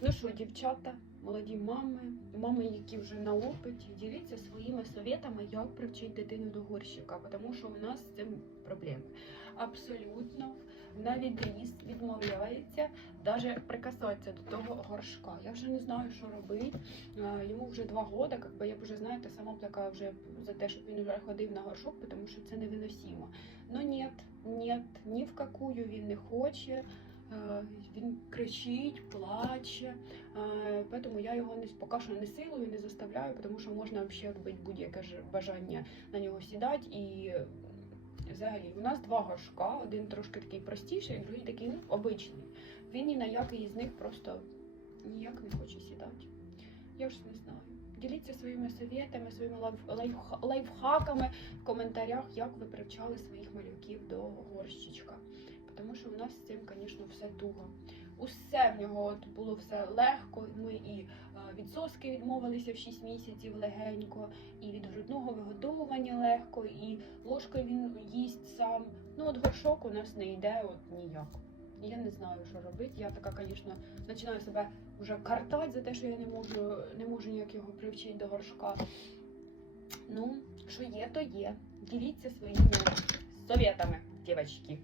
Ну що, дівчата, молоді мами, мами, які вже на опиті, діліться своїми советами, як привчити дитину до горщика, тому що у нас з цим проблеми. Абсолютно на відріз відмовляється навіть прикасатися до того горшка. Я вже не знаю, що робити. Йому вже два роки, якби я вже знаєте, сама плакала вже за те, щоб він вже ходив на горшок, тому що це невиносимо. Ну ні, ні, ні в какую він не хоче. Е, Він кричить, плаче, Е, тому я його не поки що не силою, не заставляю, тому що можна взагалі будь-яке бажання на нього сідати. І взагалі у нас два горшка, один трошки такий простіший, другий такий ну, обичний. Він ні на який з них просто ніяк не хоче сідати. Я ж не знаю. Діліться своїми совєтами, своїми лайф- лайфхаками в коментарях, як ви привчали своїх малюків до горщичка. Нас з цим, звісно, все туго. Усе в нього от було все легко. Ми і е, від соски відмовилися в 6 місяців легенько, і від грудного вигодовування легко, і ложкою він їсть сам. Ну от горшок у нас не йде от ніяк. Я не знаю, що робити. Я така, звісно, починаю себе вже картати за те, що я не можу, не можу ніяк його привчити до горшка. Ну, що є, то є. Діліться своїми совєтами, дівчатки.